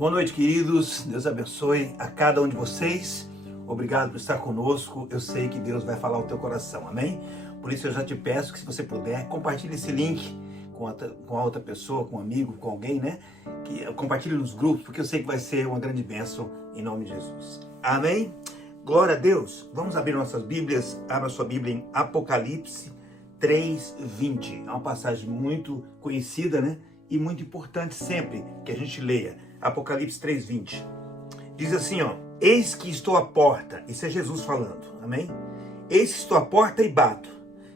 Boa noite, queridos. Deus abençoe a cada um de vocês. Obrigado por estar conosco. Eu sei que Deus vai falar ao teu coração, amém? Por isso eu já te peço que, se você puder, compartilhe esse link com a outra pessoa, com um amigo, com alguém, né? Compartilhe nos grupos, porque eu sei que vai ser uma grande bênção em nome de Jesus. Amém? Glória a Deus. Vamos abrir nossas Bíblias. Abra sua Bíblia em Apocalipse 3:20. É uma passagem muito conhecida, né? E muito importante sempre que a gente leia. Apocalipse 3:20. Diz assim, ó: eis que estou à porta. Isso é Jesus falando, amém? Eis que estou à porta e bato.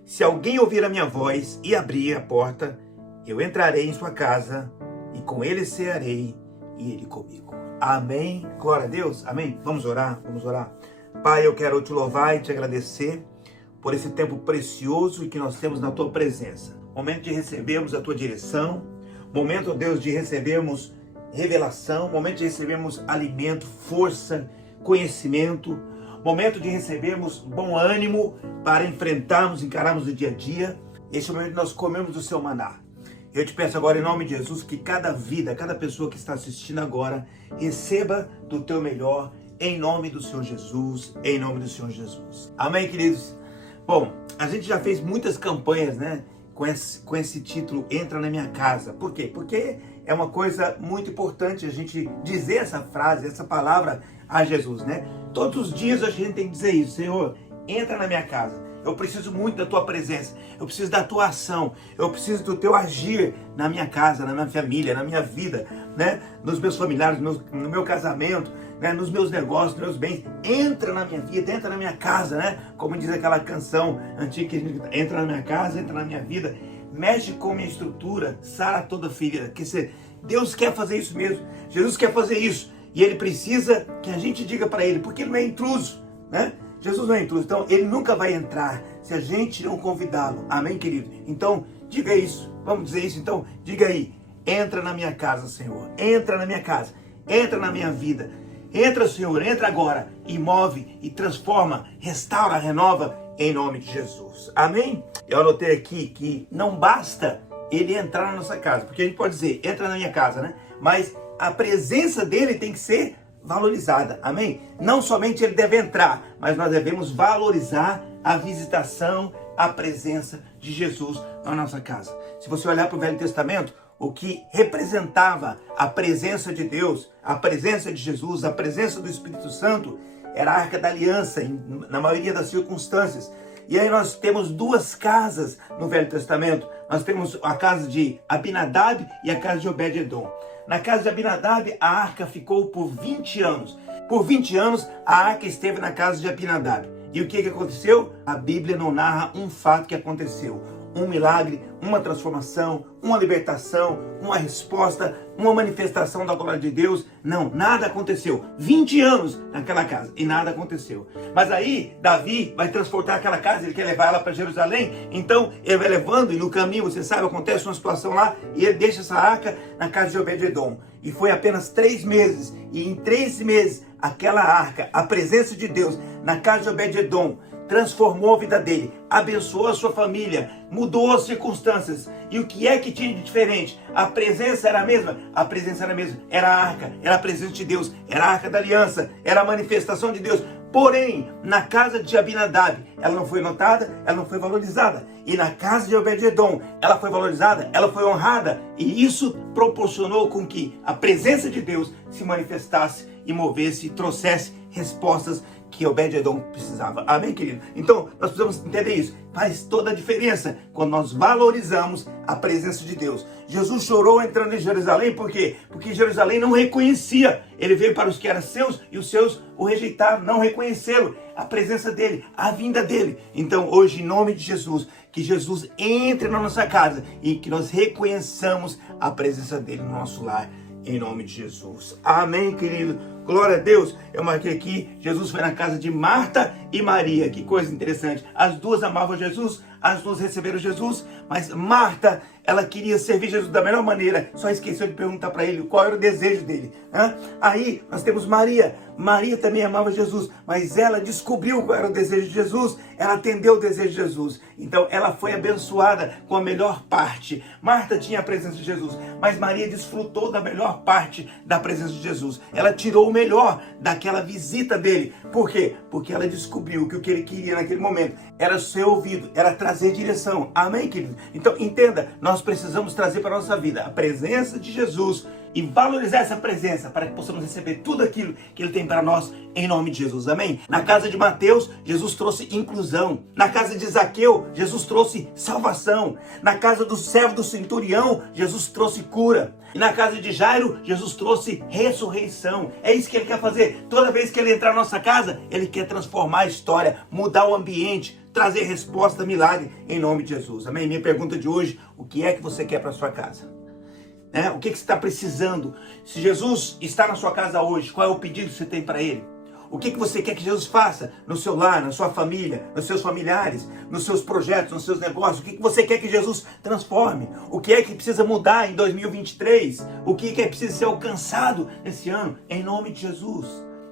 Se alguém ouvir a minha voz e abrir a porta, eu entrarei em sua casa e com ele cearei e ele comigo. Amém? Glória a Deus, amém? Vamos orar, vamos orar. Pai, eu quero te louvar e te agradecer por esse tempo precioso que nós temos na tua presença. Momento de recebermos a tua direção, momento, ó Deus, de recebermos revelação, momento de recebermos alimento, força, conhecimento, momento de recebermos bom ânimo para encararmos o dia a dia. Esse é o momento que nós comemos do seu maná. Eu te peço agora, em nome de Jesus, que cada vida, cada pessoa que está assistindo agora, receba do teu melhor, em nome do Senhor Jesus, em nome do Senhor Jesus. Amém, queridos? Bom, a gente já fez muitas campanhas, né? Com esse título, Entra na Minha Casa. Por quê? Porque é uma coisa muito importante a gente dizer essa frase, essa palavra a Jesus, né? Todos os dias a gente tem que dizer isso: Senhor, entra na minha casa. Eu preciso muito da tua presença, eu preciso da tua ação, eu preciso do teu agir na minha casa, na minha família, na minha vida, né? Nos meus familiares, no meu casamento, né? Nos meus negócios, nos meus bens. Entra na minha vida, entra na minha casa, né? Como diz aquela canção antiga que a gente entra na minha casa, entra na minha vida, mexe com a minha estrutura, sara toda ferida. Deus quer fazer isso mesmo, Jesus quer fazer isso, e Ele precisa que a gente diga para Ele, porque Ele não é intruso, né? Jesus não é intruso, então Ele nunca vai entrar se a gente não convidá-lo. Amém, querido? Então, diga isso. Vamos dizer isso? Então, diga aí: entra na minha casa, Senhor. Entra na minha casa. Entra na minha vida. Entra, Senhor. Entra agora. E move, e transforma, restaura, renova, em nome de Jesus. Amém? Eu anotei aqui que não basta Ele entrar na nossa casa, porque a gente pode dizer, entra na minha casa, né? Mas a presença dele tem que ser valorizada, amém? Não somente ele deve entrar, mas nós devemos valorizar a visitação, a presença de Jesus na nossa casa. Se você olhar para o Velho Testamento, o que representava a presença de Deus, a presença de Jesus, a presença do Espírito Santo, era a Arca da Aliança, na maioria das circunstâncias. E aí nós temos duas casas no Velho Testamento. Nós temos a casa de Abinadab e a casa de Obed-edom. Na casa de Abinadab, a arca ficou por 20 anos. Por 20 anos, a arca esteve na casa de Abinadab. E o que aconteceu? A Bíblia não narra um fato que aconteceu. Um milagre, uma transformação, uma libertação, uma resposta, uma manifestação da glória de Deus. Não, nada aconteceu. 20 anos naquela casa e nada aconteceu. Mas aí, Davi vai transportar aquela casa, ele quer levar ela para Jerusalém. Então, ele vai levando e no caminho, você sabe, acontece uma situação lá e ele deixa essa arca na casa de Obed-edom. E foi apenas 3 meses. E em 3 meses, aquela arca, a presença de Deus na casa de Obed-edom, transformou a vida dele, abençoou a sua família, mudou as circunstâncias. E o que é que tinha de diferente? A presença era a mesma? A presença era a mesma. Era a arca, era a presença de Deus, era a arca da aliança, era a manifestação de Deus. Porém, na casa de Abinadab, ela não foi notada, ela não foi valorizada. E na casa de Obed-edom, ela foi valorizada, ela foi honrada. E isso proporcionou com que a presença de Deus se manifestasse e movesse, trouxesse respostas que Obed-edom precisava. Amém, querido? Então, nós precisamos entender isso. Faz toda a diferença quando nós valorizamos a presença de Deus. Jesus chorou entrando em Jerusalém, por quê? Porque Jerusalém não reconhecia. Ele veio para os que eram seus e os seus o rejeitaram, não reconheceram a presença dele, a vinda dele. Então, hoje, em nome de Jesus, que Jesus entre na nossa casa e que nós reconheçamos a presença dele no nosso lar, em nome de Jesus. Amém, querido? Glória a Deus. Eu marquei aqui, Jesus foi na casa de Marta e Maria. Que coisa interessante. As duas amavam Jesus, as duas receberam Jesus, mas Marta, ela queria servir Jesus da melhor maneira, só esqueceu de perguntar para ele qual era o desejo dele. Aí nós temos Maria. Maria também amava Jesus, mas ela descobriu qual era o desejo de Jesus, ela atendeu o desejo de Jesus. Então ela foi abençoada com a melhor parte. Marta tinha a presença de Jesus, mas Maria desfrutou da melhor parte da presença de Jesus. Ela tirou o melhor daquela visita dele. Por quê? Porque ela descobriu que o que ele queria naquele momento era ser ouvido, era trazer direção. Amém, querido? Então entenda, nós precisamos trazer para a nossa vida a presença de Jesus e valorizar essa presença para que possamos receber tudo aquilo que Ele tem para nós em nome de Jesus, amém? Na casa de Mateus, Jesus trouxe inclusão. Na casa de Zaqueu, Jesus trouxe salvação. Na casa do servo do centurião, Jesus trouxe cura. E na casa de Jairo, Jesus trouxe ressurreição. É isso que Ele quer fazer. Toda vez que Ele entrar na nossa casa, Ele quer transformar a história, mudar o ambiente, trazer resposta, milagre em nome de Jesus, amém? Minha pergunta de hoje, o que é que você quer para sua casa? O que você está precisando? Se Jesus está na sua casa hoje, qual é o pedido que você tem para Ele? O que você quer que Jesus faça no seu lar, na sua família, nos seus familiares, nos seus projetos, nos seus negócios? O que você quer que Jesus transforme? O que é que precisa mudar em 2023? O que é que precisa ser alcançado nesse ano? Em nome de Jesus.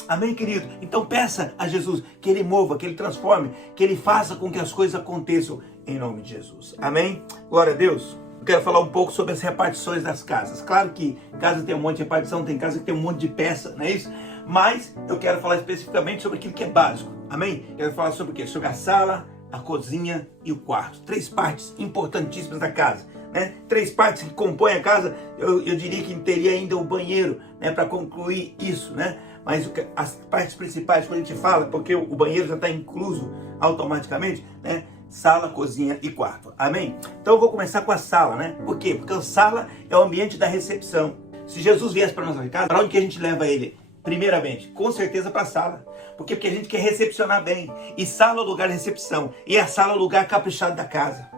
Amém, querido? Então peça a Jesus que Ele mova, que Ele transforme, que Ele faça com que as coisas aconteçam em nome de Jesus. Amém? Glória a Deus. Eu quero falar um pouco sobre as repartições das casas. Claro que casa tem um monte de repartição, tem casa que tem um monte de peça, não é isso? Mas eu quero falar especificamente sobre aquilo que é básico. Amém? Eu quero falar sobre o quê? Sobre a sala, a cozinha e o quarto. 3 partes importantíssimas da casa. 3 partes que compõem a casa. Eu diria que teria ainda o banheiro, para concluir isso, Mas as partes principais, quando a gente fala, porque o banheiro já está incluso automaticamente, sala, cozinha e quarto. Amém? Então eu vou começar com a sala, Por quê? Porque a sala é o ambiente da recepção. Se Jesus viesse para nossa casa, para onde que a gente leva Ele? Primeiramente, com certeza para a sala. Por quê? Porque a gente quer recepcionar bem. E sala é o lugar de recepção. E a sala é o lugar caprichado da casa.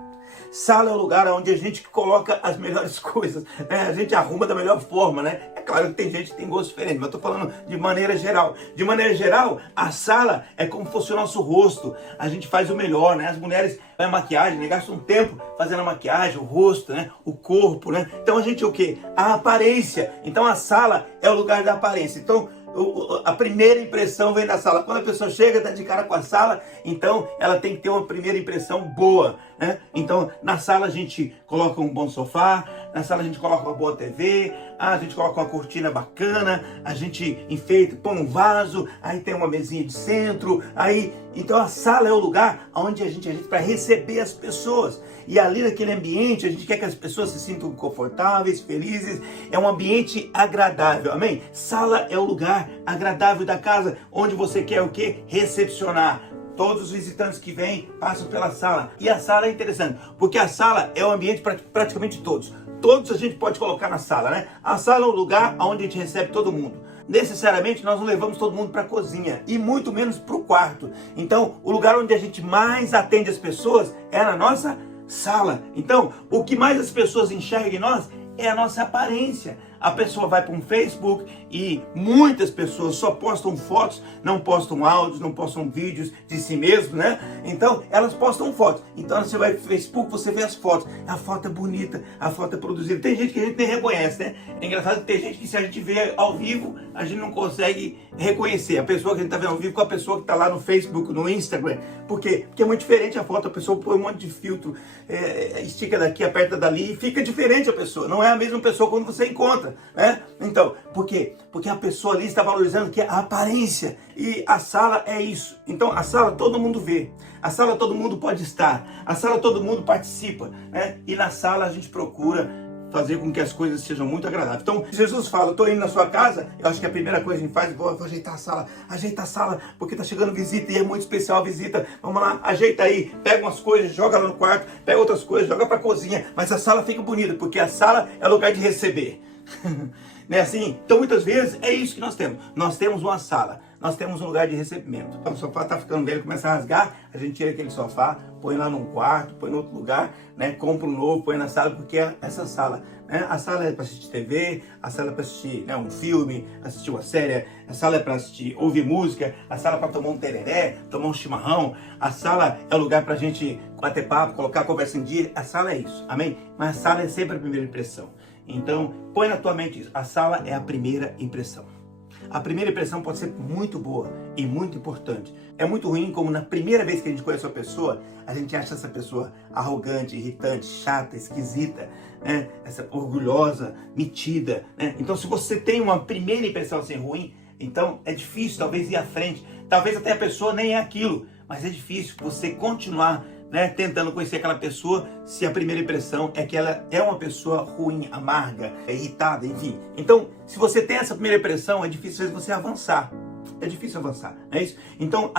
Sala é o lugar onde a gente coloca as melhores coisas, A gente arruma da melhor forma, É claro que tem gente que tem gosto diferente, mas eu estou falando de maneira geral. De maneira geral, a sala é como se fosse o nosso rosto. A gente faz o melhor, As mulheres fazem maquiagem, gastam um tempo fazendo a maquiagem, o rosto, o corpo, Então a gente o quê? A aparência. Então a sala é o lugar da aparência. Então a primeira impressão vem da sala. Quando a pessoa chega, está de cara com a sala, então ela tem que ter uma primeira impressão boa, Então na sala a gente coloca um bom sofá, na sala a gente coloca uma boa TV, a gente coloca uma cortina bacana, a gente enfeita, põe um vaso, aí tem uma mesinha de centro, então a sala é o lugar onde a gente para receber as pessoas. E ali naquele ambiente a gente quer que as pessoas se sintam confortáveis, felizes. É um ambiente agradável, amém? Sala é o lugar agradável da casa, onde você quer o quê? Recepcionar. Todos os visitantes que vêm passam pela sala. E a sala é interessante, porque a sala é o ambiente para praticamente todos. Todos a gente pode colocar na sala, A sala é o lugar onde a gente recebe todo mundo. Necessariamente nós não levamos todo mundo para a cozinha e muito menos para o quarto. Então o lugar onde a gente mais atende as pessoas é na nossa sala. Então o que mais as pessoas enxergam em nós é a nossa aparência. A pessoa vai para um Facebook e muitas pessoas só postam fotos, não postam áudios, não postam vídeos de si mesmo, Então elas postam fotos. Então você vai para o Facebook, você vê as fotos. A foto é bonita, a foto é produzida. Tem gente que a gente nem reconhece, É engraçado que tem gente que se a gente vê ao vivo, a gente não consegue reconhecer a pessoa que a gente está vendo ao vivo com a pessoa que está lá no Facebook, no Instagram. Por quê? Porque é muito diferente a foto. A pessoa põe um monte de filtro, estica daqui, aperta dali e fica diferente a pessoa. Não é a mesma pessoa quando você encontra. Então, por quê? Porque a pessoa ali está valorizando que a aparência, e a sala é isso. Então a sala todo mundo vê, a sala todo mundo pode estar, a sala todo mundo participa, E na sala a gente procura fazer com que as coisas sejam muito agradáveis. Então Jesus fala, estou indo na sua casa, eu acho que a primeira coisa que a gente faz, vou ajeitar a sala, porque está chegando visita e é muito especial a visita. Vamos lá, ajeita aí, pega umas coisas, joga lá no quarto, pega outras coisas, joga para a cozinha, mas a sala fica bonita, porque a sala é o lugar de receber. Não é assim? Então muitas vezes é isso que nós temos. Nós temos uma sala, nós temos um lugar de recebimento. Então, o sofá está ficando velho, começa a rasgar, a gente tira aquele sofá, põe lá num quarto, põe em outro lugar, né? Compra um novo, põe na sala, porque essa sala, né? A sala é para assistir TV, a sala é para assistir, né, um filme, assistir uma série, a sala é para assistir, ouvir música, a sala é para tomar um tereré, tomar um chimarrão, a sala é o lugar para a gente bater papo, colocar a conversa em dia, a sala é isso, amém? Mas a sala é sempre a primeira impressão. Então, põe na tua mente isso, a sala é a primeira impressão. A primeira impressão pode ser muito boa e muito importante. É muito ruim como na primeira vez que a gente conhece uma pessoa, a gente acha essa pessoa arrogante, irritante, chata, esquisita, né? Essa orgulhosa, metida, né? Então, se você tem uma primeira impressão assim ruim, então é difícil talvez ir à frente. Talvez até a pessoa nem é aquilo, mas é difícil você continuar, né, tentando conhecer aquela pessoa, se a primeira impressão é que ela é uma pessoa ruim, amarga, irritada, enfim. Então, se você tem essa primeira impressão, é difícil você avançar. É difícil avançar, não é isso? Então,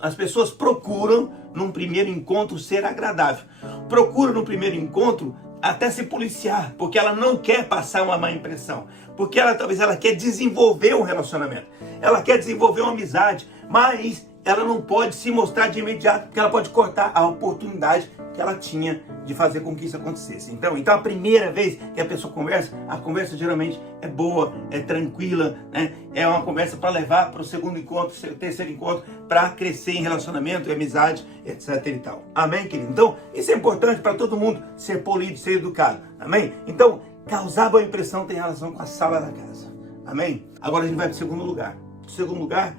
as pessoas procuram, num primeiro encontro, ser agradável. Procuram, no primeiro encontro, até se policiar, porque ela não quer passar uma má impressão. Porque talvez ela quer desenvolver um relacionamento. Ela quer desenvolver uma amizade, mas ela não pode se mostrar de imediato, porque ela pode cortar a oportunidade que ela tinha de fazer com que isso acontecesse. Então a primeira vez que a pessoa conversa, a conversa geralmente é boa, é tranquila, né? É uma conversa para levar para o segundo encontro, terceiro encontro, para crescer em relacionamento, amizade, etc e tal. Amém, querido? Então, isso é importante para todo mundo, ser polido, ser educado. Amém? Então, causar boa impressão tem relação com a sala da casa. Amém? Agora a gente vai para o segundo lugar. No segundo lugar,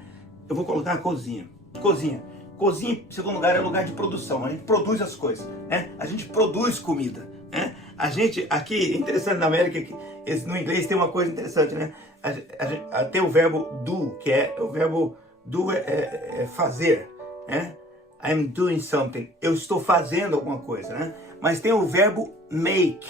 eu vou colocar a cozinha. Cozinha, em segundo lugar, é lugar de produção. A gente produz as coisas, né? A gente produz comida, né? A gente, aqui, interessante na América, no inglês tem uma coisa interessante, né? Tem o verbo do, que é o verbo do é fazer, né? I'm doing something. Eu estou fazendo alguma coisa, né? Mas tem o verbo make,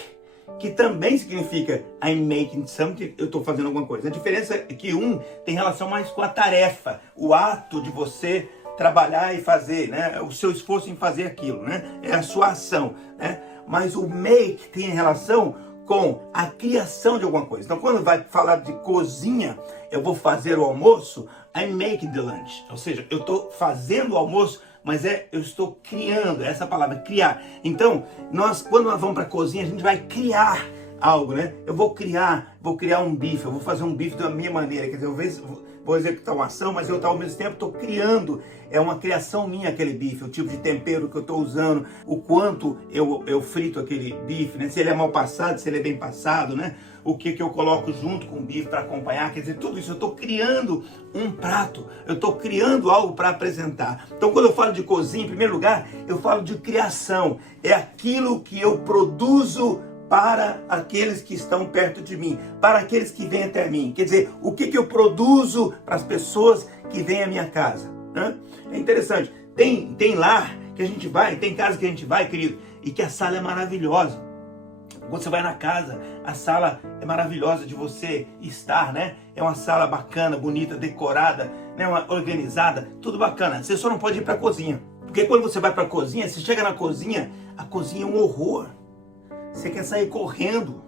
que também significa I'm making something, eu estou fazendo alguma coisa. A diferença é que um tem relação mais com a tarefa, o ato de você trabalhar e fazer, né? O seu esforço em fazer aquilo, né? É a sua ação, né? Mas o make tem relação com a criação de alguma coisa. Então, quando vai falar de cozinha, eu vou fazer o almoço, I'm making the lunch. Ou seja, eu estou fazendo o almoço, mas eu estou criando, essa palavra, criar. Então, quando nós vamos para a cozinha, a gente vai criar algo, né? Eu vou criar um bife, eu vou fazer um bife da minha maneira, quer dizer, eu vou executar uma ação, mas eu ao mesmo tempo estou criando, é uma criação minha aquele bife, o tipo de tempero que eu estou usando, o quanto eu frito aquele bife, né? Se ele é mal passado, se ele é bem passado, né? O que eu coloco junto com o bife para acompanhar, quer dizer, tudo isso, eu estou criando um prato, eu estou criando algo para apresentar. Então, quando eu falo de cozinha, em primeiro lugar, eu falo de criação, é aquilo que eu produzo para aqueles que estão perto de mim, para aqueles que vêm até mim. Quer dizer, o que eu produzo para as pessoas que vêm à minha casa, né? É interessante, tem lar que a gente vai, tem casa que a gente vai, querido, e que a sala é maravilhosa. Quando você vai na casa, a sala é maravilhosa de você estar, né? É uma sala bacana, bonita, decorada, né? Organizada, tudo bacana. Você só não pode ir para a cozinha, porque quando você vai para a cozinha, você chega na cozinha, a cozinha é um horror. Você quer sair correndo,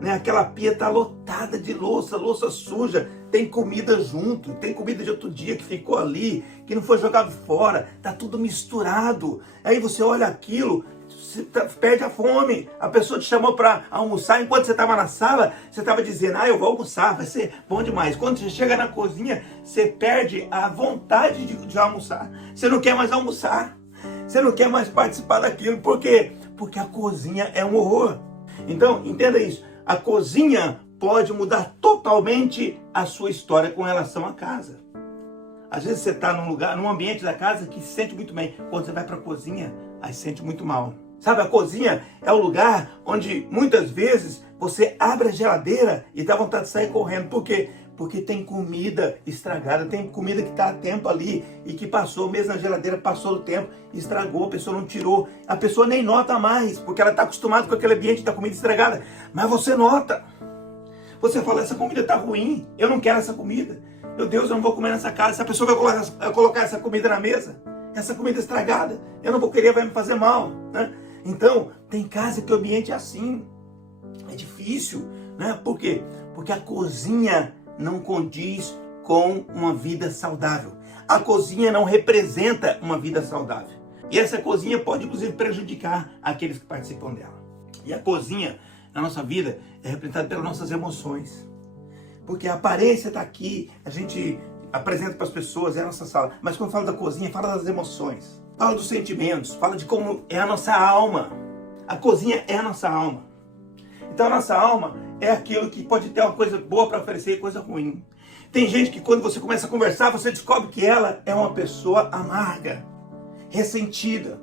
né? Aquela pia está lotada de louça suja, tem comida junto, tem comida de outro dia que ficou ali, que não foi jogado fora, tá tudo misturado. Aí você olha aquilo, você perde a fome. A pessoa te chamou para almoçar, enquanto você estava na sala, você estava dizendo, eu vou almoçar, vai ser bom demais. Quando você chega na cozinha, você perde a vontade de almoçar. Você não quer mais almoçar, você não quer mais participar daquilo. Por quê? Porque a cozinha é um horror. Então, entenda isso. A cozinha pode mudar totalmente a sua história com relação à casa. Às vezes você está num ambiente da casa que se sente muito bem. Quando você vai para a cozinha, aí se sente muito mal. Sabe, a cozinha é o lugar onde muitas vezes você abre a geladeira e dá vontade de sair correndo. Por quê? Porque tem comida estragada, tem comida que está há tempo ali e que passou, mesmo na geladeira, passou o tempo, estragou, a pessoa não tirou. A pessoa nem nota mais, porque ela está acostumada com aquele ambiente da comida estragada. Mas você nota. Você fala, essa comida está ruim, eu não quero essa comida. Meu Deus, eu não vou comer nessa casa. Essa pessoa vai colocar essa comida na mesa, essa comida estragada, eu não vou querer, vai me fazer mal, né? Então, tem casa que o ambiente é assim, é difícil, né? Por quê? Porque a cozinha não condiz com uma vida saudável. A cozinha não representa uma vida saudável. E essa cozinha pode, inclusive, prejudicar aqueles que participam dela. E a cozinha, na nossa vida, é representada pelas nossas emoções. Porque a aparência está aqui, a gente apresenta para as pessoas, é a nossa sala. Mas quando fala da cozinha, fala das emoções. Fala dos sentimentos, fala de como é a nossa alma. A cozinha é a nossa alma. Então a nossa alma é aquilo que pode ter uma coisa boa para oferecer e coisa ruim. Tem gente que quando você começa a conversar, você descobre que ela é uma pessoa amarga, ressentida.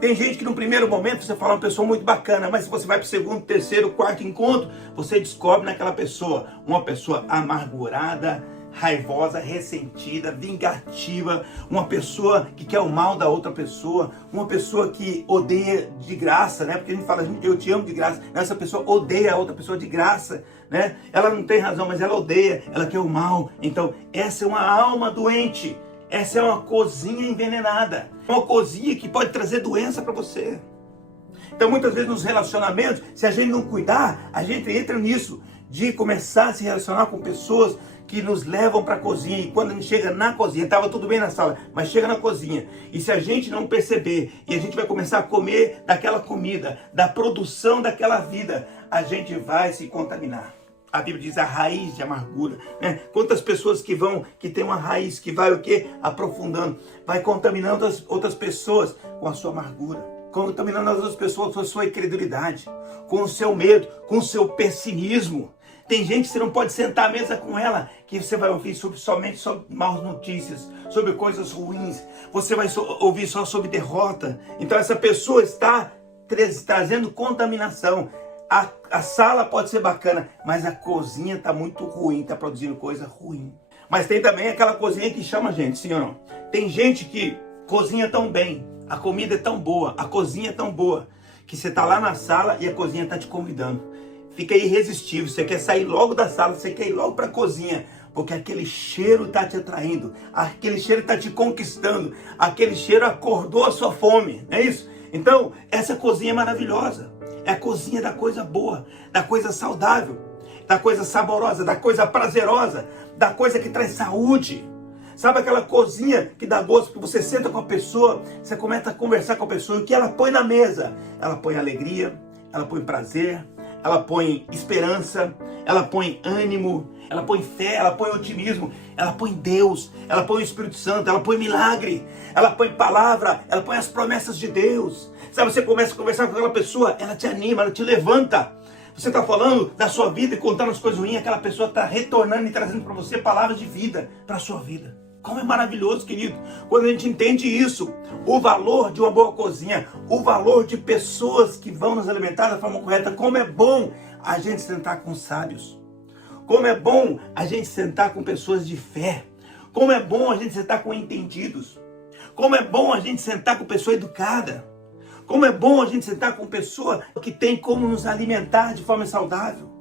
Tem gente que no primeiro momento você fala uma pessoa muito bacana, mas se você vai para o segundo, terceiro, quarto encontro, você descobre naquela pessoa uma pessoa amargurada, raivosa, ressentida, vingativa, uma pessoa que quer o mal da outra pessoa, uma pessoa que odeia de graça, né? Porque a gente fala, eu te amo de graça, essa pessoa odeia a outra pessoa de graça, né? Ela não tem razão, mas ela odeia, ela quer o mal. Então, essa é uma alma doente, essa é uma cozinha envenenada, uma cozinha que pode trazer doença para você. Então, muitas vezes nos relacionamentos, se a gente não cuidar, a gente entra nisso, de começar a se relacionar com pessoas que nos levam para a cozinha. E quando a gente chega na cozinha, estava tudo bem na sala, mas chega na cozinha, e se a gente não perceber, e a gente vai começar a comer daquela comida, da produção daquela vida, a gente vai se contaminar. A Bíblia diz a raiz de amargura, né? Quantas pessoas que tem uma raiz que vai o quê? Aprofundando, vai contaminando as outras pessoas com a sua amargura, contaminando as outras pessoas com a sua incredulidade, com o seu medo, com o seu pessimismo. Tem gente que você não pode sentar à mesa com ela, que você vai ouvir somente sobre maus notícias, sobre coisas ruins. Você vai ouvir só sobre derrota. Então essa pessoa está trazendo contaminação. A sala pode ser bacana, mas a cozinha está muito ruim, está produzindo coisa ruim. Mas tem também aquela cozinha que chama a gente, sim ou não? Tem gente que cozinha tão bem, a comida é tão boa, a cozinha é tão boa, que você está lá na sala e a cozinha está te convidando. Fica irresistível, você quer sair logo da sala, você quer ir logo para a cozinha, porque aquele cheiro está te atraindo, aquele cheiro está te conquistando, aquele cheiro acordou a sua fome, não é isso? Então, essa cozinha é maravilhosa, é a cozinha da coisa boa, da coisa saudável, da coisa saborosa, da coisa prazerosa, da coisa que traz saúde. Sabe aquela cozinha que dá gosto, que você senta com a pessoa, você começa a conversar com a pessoa, e o que ela põe na mesa? Ela põe alegria, ela põe prazer, ela põe esperança, ela põe ânimo, ela põe fé, ela põe otimismo, ela põe Deus, ela põe o Espírito Santo, ela põe milagre, ela põe palavra, ela põe as promessas de Deus. Sabe, você começa a conversar com aquela pessoa, ela te anima, ela te levanta. Você está falando da sua vida e contando as coisas ruins, aquela pessoa está retornando e trazendo para você palavras de vida para a sua vida. Como é maravilhoso, querido, quando a gente entende isso, o valor de uma boa cozinha, o valor de pessoas que vão nos alimentar da forma correta. Como é bom a gente sentar com sábios, como é bom a gente sentar com pessoas de fé, como é bom a gente sentar com entendidos, como é bom a gente sentar com pessoa educada, como é bom a gente sentar com pessoa que tem como nos alimentar de forma saudável.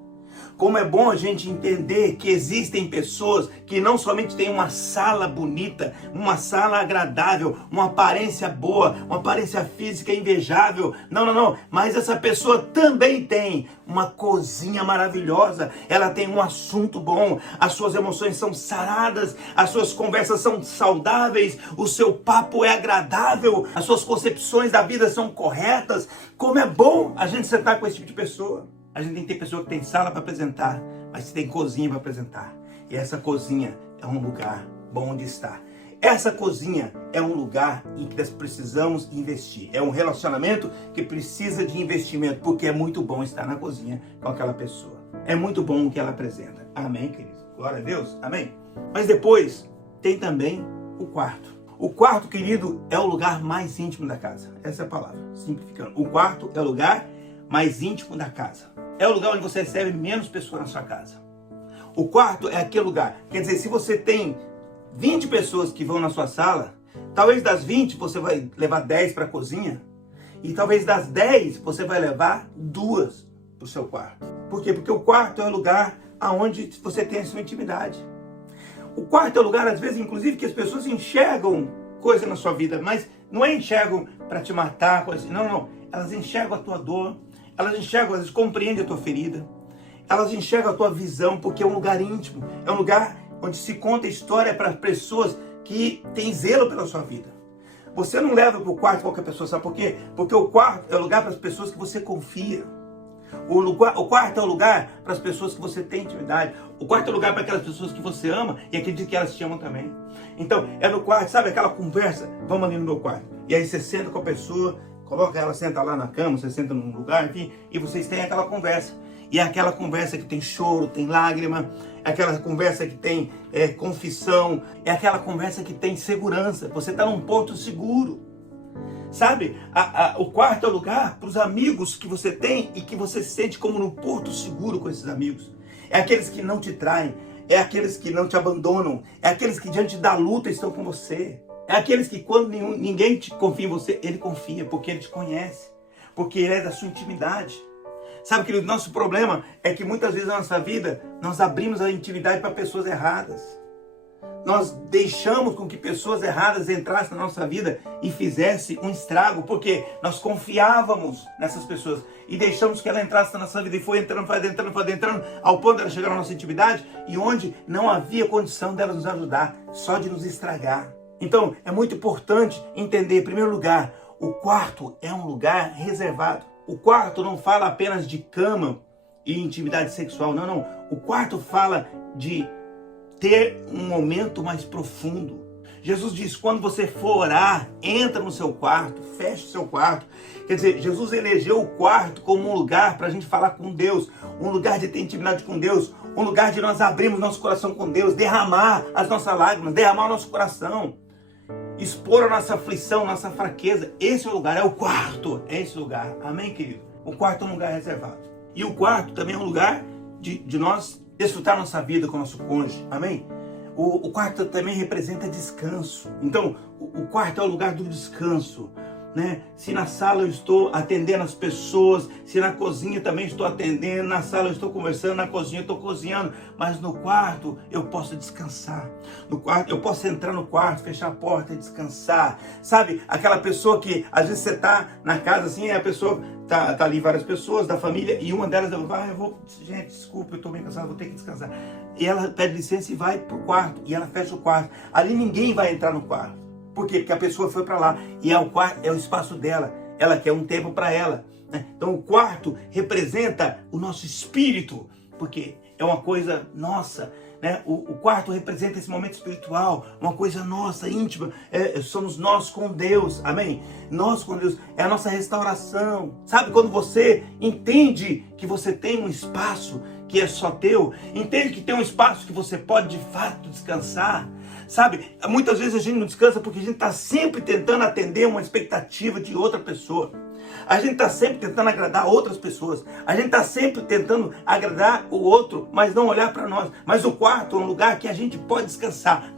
Como é bom a gente entender que existem pessoas que não somente têm uma sala bonita, uma sala agradável, uma aparência boa, uma aparência física invejável. Não. Mas essa pessoa também tem uma cozinha maravilhosa. Ela tem um assunto bom, as suas emoções são saradas, as suas conversas são saudáveis, o seu papo é agradável, as suas concepções da vida são corretas. Como é bom a gente sentar com esse tipo de pessoa. A gente tem que ter pessoa que tem sala para apresentar, mas tem cozinha para apresentar. E essa cozinha é um lugar bom de estar. Essa cozinha é um lugar em que nós precisamos investir. É um relacionamento que precisa de investimento, porque é muito bom estar na cozinha com aquela pessoa. É muito bom o que ela apresenta. Amém, querido? Glória a Deus. Amém? Mas depois tem também o quarto. O quarto, querido, é o lugar mais íntimo da casa. Essa é a palavra, simplificando. O quarto é o lugar mais íntimo da casa. É o lugar onde você recebe menos pessoas na sua casa. O quarto é aquele lugar. Quer dizer, se você tem 20 pessoas que vão na sua sala, talvez das 20 você vai levar 10 para a cozinha. E talvez das 10 você vai levar 2 para o seu quarto. Por quê? Porque o quarto é o lugar onde você tem a sua intimidade. O quarto é o lugar, às vezes, inclusive, que as pessoas enxergam coisa na sua vida, mas não é enxergam para te matar, coisa assim. Não. Elas enxergam a tua dor. Elas enxergam, às vezes, compreendem a tua ferida. elas enxergam a tua visão, porque é um lugar íntimo, é um lugar onde se conta história para pessoas que têm zelo pela sua vida. Você não leva para o quarto qualquer pessoa, sabe por quê? Porque o quarto é o lugar para as pessoas que você confia. O quarto é o lugar para as pessoas que você tem intimidade. O quarto é o lugar para aquelas pessoas que você ama e acredita que elas te amam também. Então, é no quarto, sabe aquela conversa? Vamos ali no meu quarto. E aí você senta com a pessoa, coloca ela, senta lá na cama, você senta num lugar, enfim, e vocês têm aquela conversa. E é aquela conversa que tem choro, tem lágrima, é aquela conversa que tem confissão, é aquela conversa que tem segurança. Você está num porto seguro. Sabe, o quarto é o lugar para os amigos que você tem e que você se sente como no porto seguro com esses amigos. É aqueles que não te traem, é aqueles que não te abandonam, é aqueles que diante da luta estão com você. É aqueles que quando ninguém confia em você, ele confia, porque ele te conhece, porque ele é da sua intimidade. Sabe, querido, nosso problema é que muitas vezes na nossa vida, nós abrimos a intimidade para pessoas erradas. Nós deixamos com que pessoas erradas entrassem na nossa vida e fizessem um estrago, porque nós confiávamos nessas pessoas e deixamos que ela entrasse na nossa vida e foi entrando, ao ponto dela chegar na nossa intimidade e onde não havia condição dela nos ajudar, só de nos estragar. Então, é muito importante entender, em primeiro lugar, o quarto é um lugar reservado. O quarto não fala apenas de cama e intimidade sexual, não. O quarto fala de ter um momento mais profundo. Jesus diz, quando você for orar, entra no seu quarto, feche o seu quarto. Quer dizer, Jesus elegeu o quarto como um lugar para a gente falar com Deus, um lugar de ter intimidade com Deus, um lugar de nós abrirmos nosso coração com Deus, derramar as nossas lágrimas, derramar o nosso coração, expor a nossa aflição, nossa fraqueza. Esse é o lugar, é o quarto, é esse lugar. Amém, querido? O quarto é um lugar reservado. E o quarto também é um lugar de nós desfrutar nossa vida com o nosso cônjuge, amém? O quarto também representa descanso. Então, o quarto é o lugar do descanso, né? Se na sala eu estou atendendo as pessoas, se na cozinha também estou atendendo, na sala eu estou conversando, na cozinha eu estou cozinhando, mas no quarto eu posso descansar. No quarto eu posso entrar no quarto, fechar a porta e descansar. Sabe, aquela pessoa que às vezes você está na casa assim, e a pessoa tá ali várias pessoas da família e uma delas gente, desculpa, eu estou bem cansado, vou ter que descansar. E ela pede licença e vai pro quarto, e ela fecha o quarto. Ali ninguém vai entrar no quarto. Por quê? Porque a pessoa foi para lá e é o quarto, é o espaço dela. Ela quer um tempo para ela, né? Então o quarto representa o nosso espírito, porque é uma coisa nossa, né? O quarto representa esse momento espiritual, uma coisa nossa, íntima. Somos nós com Deus, amém? Nós com Deus, é a nossa restauração. Sabe, quando você entende que você tem um espaço que é só teu, entende que tem um espaço que você pode de fato descansar. Sabe, muitas vezes a gente não descansa porque a gente está sempre tentando atender uma expectativa de outra pessoa. A gente está sempre tentando agradar outras pessoas. A gente está sempre tentando agradar o outro, mas não olhar para nós. Mas o quarto é um lugar que a gente pode descansar.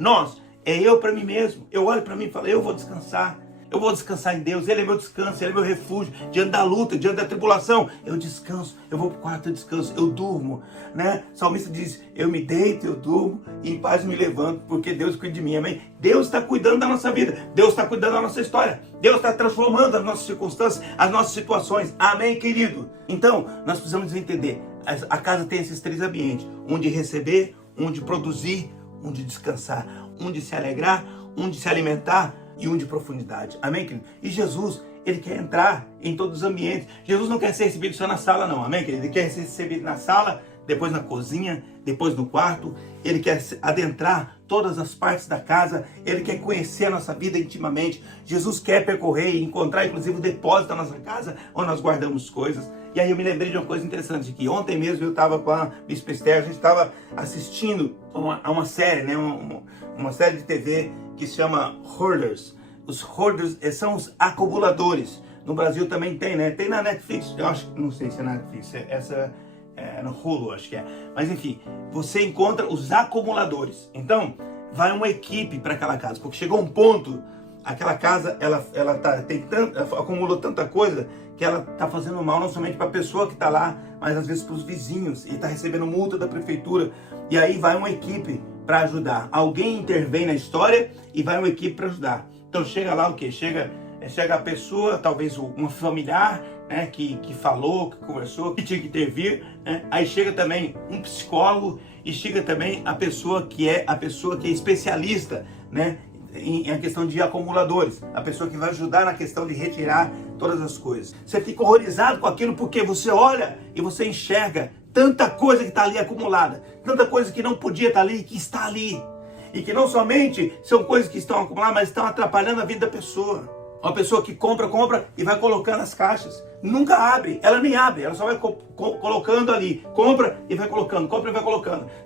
É eu para mim mesmo. Eu olho para mim e falo, eu vou descansar. Eu vou descansar em Deus, Ele é meu descanso, Ele é meu refúgio, diante da luta, diante da tribulação. Eu descanso, eu vou para o quarto, eu descanso, eu durmo, né? O salmista diz, eu me deito, eu durmo, e em paz me levanto, porque Deus cuida de mim, amém? Deus está cuidando da nossa vida, Deus está cuidando da nossa história, Deus está transformando as nossas circunstâncias, as nossas situações, amém, querido? Então, nós precisamos entender, a casa tem esses três ambientes, um de receber, um de produzir, um de descansar, um de se alegrar, um de se alimentar, e um de profundidade, amém, querido? E Jesus, Ele quer entrar em todos os ambientes. Jesus não quer ser recebido só na sala, não, amém, querido? Ele quer ser recebido na sala, depois na cozinha, depois no quarto. Ele quer adentrar todas as partes da casa. Ele quer conhecer a nossa vida intimamente. Jesus quer percorrer e encontrar, inclusive, o depósito da nossa casa, onde nós guardamos coisas. E aí eu me lembrei de uma coisa interessante, que ontem mesmo eu estava com a Bispo Esther, a gente estava assistindo a uma série, né, uma série de TV que se chama Hoarders. Os hoarders são os acumuladores. No Brasil também tem, né? Tem na Netflix, eu acho, não sei se é na Netflix, essa é no Hulu, acho que é. Mas enfim, você encontra os acumuladores. Então, vai uma equipe para aquela casa, porque chegou um ponto, aquela casa, ela acumulou tanta coisa que ela está fazendo mal não somente para a pessoa que está lá, mas às vezes para os vizinhos, e está recebendo multa da prefeitura. E aí vai uma equipe para ajudar. Alguém intervém na história e vai uma equipe para ajudar. Então chega lá o quê? Chega chega a pessoa, talvez um familiar, né, que falou, que conversou, que tinha que intervir, né? Aí chega também um psicólogo e chega também a pessoa que é especialista, né, em questão de acumuladores, a pessoa que vai ajudar na questão de retirar todas as coisas. Você fica horrorizado com aquilo porque você olha e você enxerga tanta coisa que está ali acumulada, tanta coisa que não podia estar ali, que está ali. E que não somente são coisas que estão acumuladas, mas estão atrapalhando a vida da pessoa. Uma pessoa que compra e vai colocando nas caixas. Nunca abre, ela nem abre, ela só vai colocando ali. Compra e vai colocando,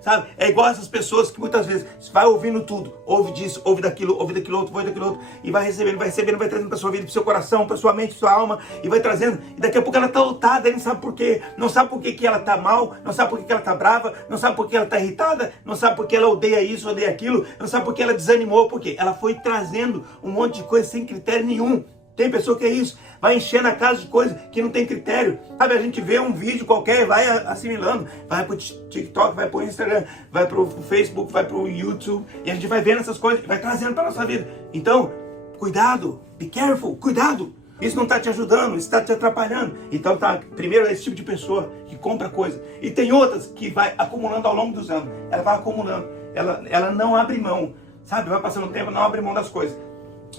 sabe? É igual essas pessoas que muitas vezes vai ouvindo tudo. Ouve disso, ouve daquilo outro. E vai recebendo, vai trazendo para sua vida, para seu coração, para sua mente, para sua alma. E vai trazendo. E daqui a pouco ela está lotada, ele não sabe por quê. Não sabe por que ela está mal, não sabe por que ela está brava, não sabe por que ela está irritada, não sabe por que ela odeia isso, odeia aquilo, não sabe por que ela desanimou, porque ela foi trazendo um monte de coisa sem critério nenhum. Tem pessoa que é isso, vai enchendo a casa de coisa que não tem critério. Sabe, a gente vê um vídeo qualquer e vai assimilando. Vai pro TikTok, vai pro Instagram, vai pro Facebook, vai pro YouTube. E a gente vai vendo essas coisas e vai trazendo para nossa vida. Então, cuidado, be careful, cuidado. Isso não está te ajudando, isso está te atrapalhando. Então, primeiro é esse tipo de pessoa que compra coisa. E tem outras que vai acumulando ao longo dos anos. Ela vai acumulando, ela não abre mão. Sabe, vai passando o tempo, não abre mão das coisas.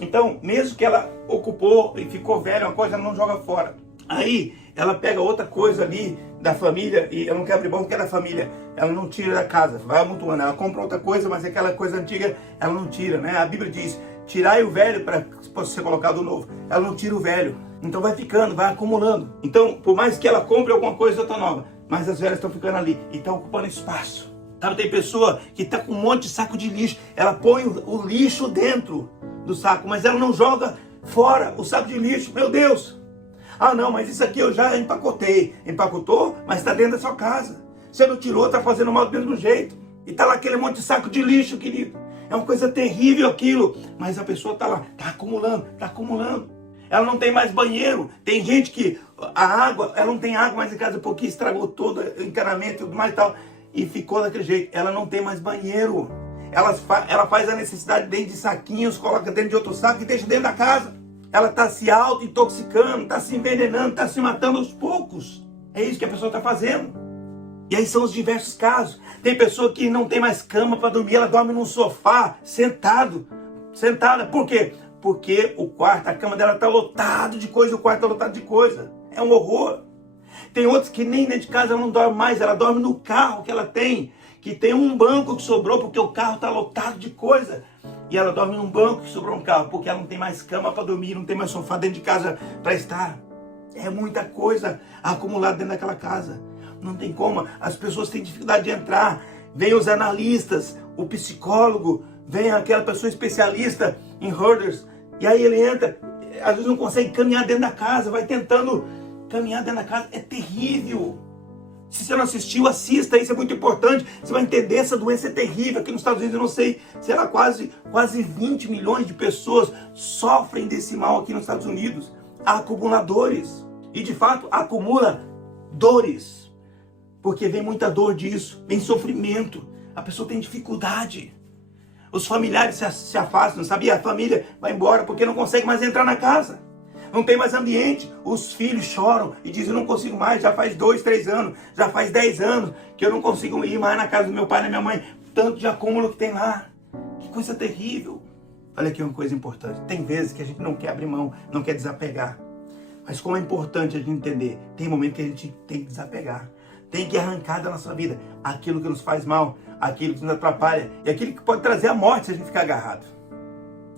Então, mesmo que ela ocupou e ficou velha, uma coisa, ela não joga fora. Aí, ela pega outra coisa ali da família, e ela não quer abrir mão porque é da família. Ela não tira da casa, vai amontoando. Ela compra outra coisa, mas aquela coisa antiga, ela não tira, né? A Bíblia diz, tirai o velho para ser colocado o novo. Ela não tira o velho. Então vai ficando, vai acumulando. Então, por mais que ela compre alguma coisa outra nova, mas as velhas estão ficando ali e estão ocupando espaço. Sabe, tem pessoa que está com um monte de saco de lixo. Ela põe o lixo dentro do saco, mas ela não joga fora o saco de lixo. Meu Deus! Ah não, mas isso aqui eu já empacotei. Empacotou, mas está dentro da sua casa. Você não tirou, está fazendo mal do mesmo jeito. E está lá aquele monte de saco de lixo, querido. É uma coisa terrível aquilo. Mas a pessoa está lá, está acumulando. Ela não tem mais banheiro. Tem gente que a água, ela não tem água mais em casa porque estragou todo o encanamento e tudo mais e tal. E ficou daquele jeito. Ela não tem mais banheiro. Ela faz a necessidade dentro de saquinhos, coloca dentro de outro saco e deixa dentro da casa. Ela está se auto-intoxicando, está se envenenando, está se matando aos poucos. É isso que a pessoa está fazendo. E aí são os diversos casos. Tem pessoa que não tem mais cama para dormir, ela dorme num sofá, sentada. Por quê? Porque a cama dela está lotada de coisa, o quarto está lotado de coisa. É um horror. Tem outros que nem dentro de casa ela não dorme mais, ela dorme no carro que ela tem, que tem um banco que sobrou porque o carro está lotado de coisa. E ela dorme num banco que sobrou no carro porque ela não tem mais cama para dormir, não tem mais sofá dentro de casa para estar. É muita coisa acumulada dentro daquela casa. Não tem como, as pessoas têm dificuldade de entrar. Vem os analistas, o psicólogo, vem aquela pessoa especialista em hoarders. E aí ele entra, às vezes não consegue caminhar dentro da casa, vai tentando caminhar dentro da casa. É terrível. Se você não assistiu, assista, isso é muito importante. Você vai entender, essa doença é terrível. Aqui nos Estados Unidos, eu não sei, sei lá, quase 20 milhões de pessoas sofrem desse mal aqui nos Estados Unidos. Há acumuladores. E de fato, acumula dores. Porque vem muita dor disso, vem sofrimento. A pessoa tem dificuldade. Os familiares se afastam, sabia? A família vai embora porque não consegue mais entrar na casa. Não tem mais ambiente, os filhos choram e dizem, eu não consigo mais, já faz 2, 3 anos, já faz 10 anos que eu não consigo ir mais na casa do meu pai e da minha mãe, tanto de acúmulo que tem lá. Que coisa terrível. Olha aqui uma coisa importante, tem vezes que a gente não quer abrir mão, não quer desapegar, mas como é importante a gente entender, tem momento que a gente tem que desapegar, tem que arrancar da nossa vida aquilo que nos faz mal, aquilo que nos atrapalha e aquilo que pode trazer a morte se a gente ficar agarrado.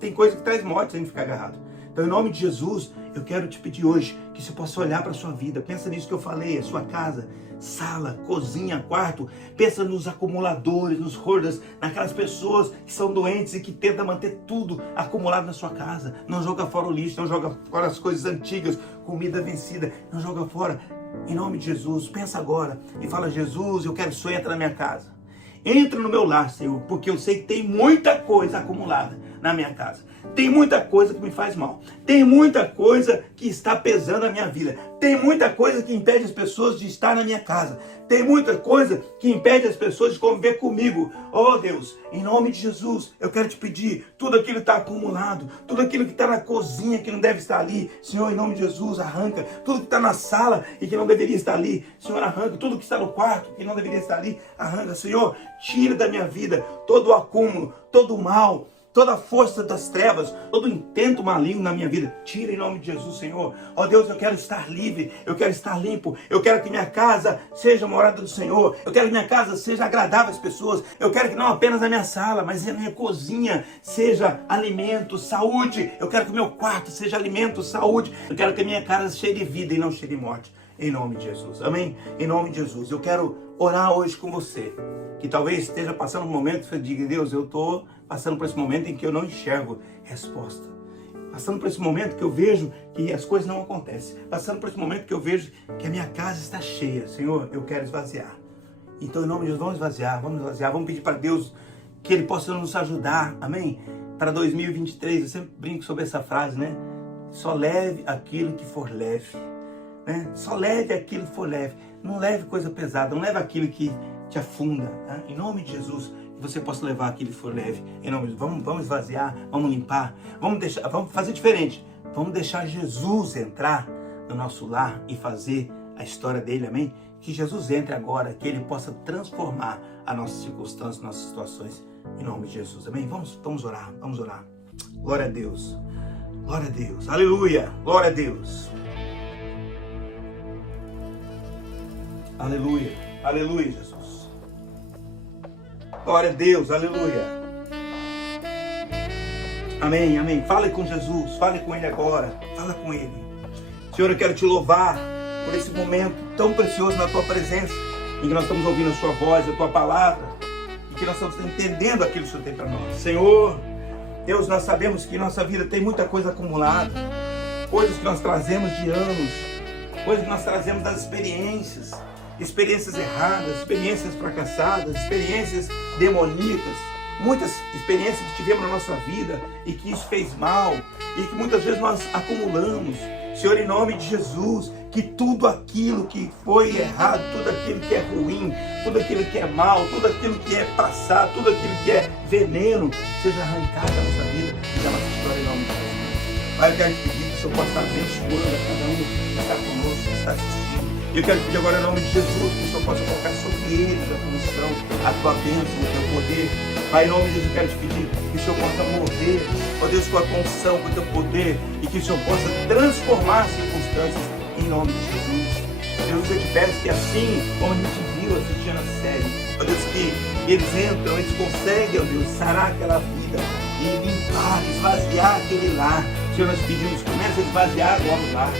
Tem coisa que traz morte se a gente ficar agarrado. Então, em nome de Jesus, eu quero te pedir hoje que você possa olhar para a sua vida. Pensa nisso que eu falei, a sua casa, sala, cozinha, quarto. Pensa nos acumuladores, nos hoarders, naquelas pessoas que são doentes e que tentam manter tudo acumulado na sua casa. Não joga fora o lixo, não joga fora as coisas antigas, comida vencida, não joga fora. Em nome de Jesus, pensa agora e fala, Jesus, eu quero que o Senhor entre na minha casa. Entra no meu lar, Senhor, porque eu sei que tem muita coisa acumulada na minha casa. Tem muita coisa que me faz mal. Tem muita coisa que está pesando a minha vida. Tem muita coisa que impede as pessoas de estar na minha casa. Tem muita coisa que impede as pessoas de conviver comigo. Oh Deus, em nome de Jesus, eu quero te pedir, tudo aquilo que está acumulado, tudo aquilo que está na cozinha que não deve estar ali, Senhor, em nome de Jesus, arranca. Tudo que está na sala e que não deveria estar ali, Senhor, arranca. Tudo que está no quarto que não deveria estar ali, arranca. Senhor, tira da minha vida todo o acúmulo, todo o mal, toda a força das trevas, todo o intento maligno na minha vida, tira em nome de Jesus, Senhor. Ó Deus, eu quero estar livre, eu quero estar limpo, eu quero que minha casa seja morada do Senhor, eu quero que minha casa seja agradável às pessoas, eu quero que não apenas a minha sala, mas a minha cozinha seja alimento, saúde, eu quero que o meu quarto seja alimento, saúde, eu quero que a minha casa cheire vida e não cheire morte, em nome de Jesus, amém? Em nome de Jesus, eu quero orar hoje com você, que talvez esteja passando um momento que você diga, Deus, eu estou passando por esse momento em que eu não enxergo resposta. Passando por esse momento que eu vejo que as coisas não acontecem. Passando por esse momento que eu vejo que a minha casa está cheia. Senhor, eu quero esvaziar. Então, em nome de Jesus, vamos esvaziar, vamos pedir para Deus que Ele possa nos ajudar, amém? Para 2023, eu sempre brinco sobre essa frase, né? Só leve aquilo que for leve, né? Só leve aquilo que for leve. Não leve coisa pesada, não leve aquilo que te afunda, tá? Em nome de Jesus, que você possa levar aquilo que for leve. Em nome de Jesus, vamos esvaziar, vamos limpar, vamos fazer diferente. Vamos deixar Jesus entrar no nosso lar e fazer a história dele, amém? Que Jesus entre agora, que ele possa transformar as nossas circunstâncias, nossas situações, em nome de Jesus, amém? Vamos orar, vamos orar. Glória a Deus, glória a Deus, aleluia, glória a Deus. Aleluia, aleluia, Jesus. Glória a Deus, aleluia. Amém, amém. Fale com Jesus, fale com Ele agora, fala com Ele. Senhor, eu quero te louvar por esse momento tão precioso na Tua presença, em que nós estamos ouvindo a Sua voz, a Tua palavra, e que nós estamos entendendo aquilo que o Senhor tem para nós. Senhor, Deus, nós sabemos que nossa vida tem muita coisa acumulada, coisas que nós trazemos de anos, coisas que nós trazemos das experiências erradas, experiências fracassadas, experiências demoníacas, muitas experiências que tivemos na nossa vida e que isso fez mal e que muitas vezes nós acumulamos. Senhor, em nome de Jesus, que tudo aquilo que foi errado, tudo aquilo que é ruim, tudo aquilo que é mal, tudo aquilo que é passado, tudo aquilo que é veneno, seja arrancado da nossa vida e da nossa história em nome de Jesus. Pai, eu quero te pedir que o Senhor possa estar abençoando a cada um que está conosco, que está assistindo. Eu quero pedir agora em nome de Jesus que o Senhor possa colocar sobre eles a tua unção, a tua bênção, o teu poder. Pai, em nome de Jesus, eu quero te pedir que o Senhor possa mover, ó Deus, com a tua unção, com o teu poder, e que o Senhor possa transformar as circunstâncias em nome de Jesus. Jesus, eu te peço que assim como a gente viu assistindo a série, ó Deus, que eles entram, eles conseguem, ó Deus, sarar aquela vida e limpar, esvaziar aquele lar. Senhor, nós pedimos, começa a esvaziar agora o lar.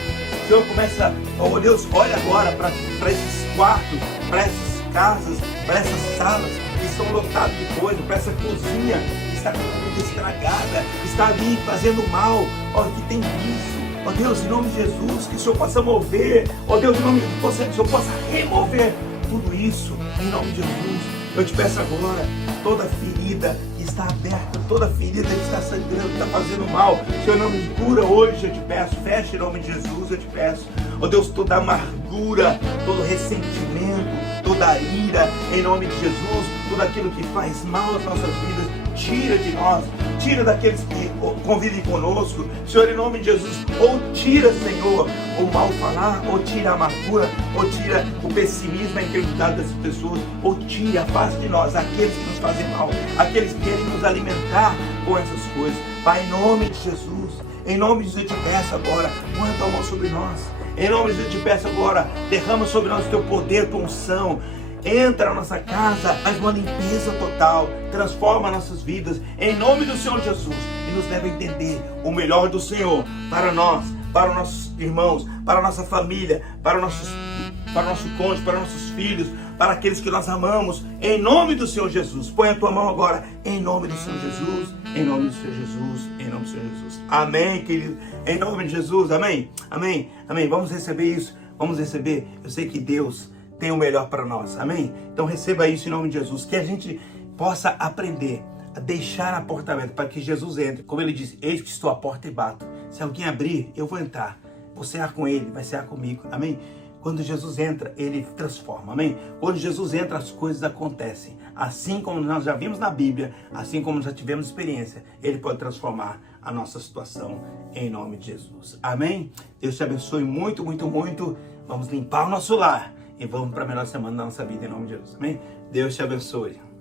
Senhor, começa, oh Deus, olha agora para esses quartos, para essas casas, para essas salas que estão lotadas de coisa, para essa cozinha que está totalmente estragada, que está ali fazendo mal, ó, que tem vício. Ó Deus, em nome de Jesus, que o Senhor possa mover, ó Deus, em nome de Jesus, que o Senhor possa remover tudo isso, em nome de Jesus. Eu te peço agora, toda ferida que está aberta, toda ferida que está sangrando, que está fazendo mal, Senhor, em nome de cura hoje, eu te peço, feche em nome de Jesus, eu te peço. Ó Deus, toda amargura, todo ressentimento, toda ira, em nome de Jesus, tudo aquilo que faz mal às nossas vidas, tira de nós, tira daqueles que convivem conosco, Senhor, em nome de Jesus, ou tira, Senhor, o mal falar, ou tira a amargura, ou tira o pessimismo, a incredulidade das pessoas, ou tira, afaste de nós aqueles que nos fazem mal, aqueles que querem nos alimentar com essas coisas. Pai, em nome de Jesus, em nome de Jesus, eu te peço agora, põe a tua mão sobre nós, em nome de Jesus, eu te peço agora, derrama sobre nós o teu poder, tua unção. Entra na nossa casa, faz uma limpeza total, transforma nossas vidas, em nome do Senhor Jesus, e nos leva a entender o melhor do Senhor para nós, para os nossos irmãos, para a nossa família, para o nosso cônjuge, para nossos filhos, para aqueles que nós amamos, em nome do Senhor Jesus. Põe a tua mão agora, em nome do Senhor Jesus, em nome do Senhor Jesus, em nome do Senhor Jesus. Amém, querido, em nome de Jesus, amém, amém, amém. Vamos receber isso, vamos receber. Eu sei que Deus tem o melhor para nós, amém? Então receba isso em nome de Jesus, que a gente possa aprender deixar a porta aberta para que Jesus entre. Como ele disse, eis que estou à porta e bato. Se alguém abrir, eu vou entrar. Vou cear com ele, vai cear comigo. Amém? Quando Jesus entra, ele transforma. Amém? Quando Jesus entra, as coisas acontecem. Assim como nós já vimos na Bíblia, assim como já tivemos experiência, ele pode transformar a nossa situação em nome de Jesus. Amém? Deus te abençoe muito, muito, muito. Vamos limpar o nosso lar e vamos para a melhor semana da nossa vida em nome de Jesus. Amém? Deus te abençoe.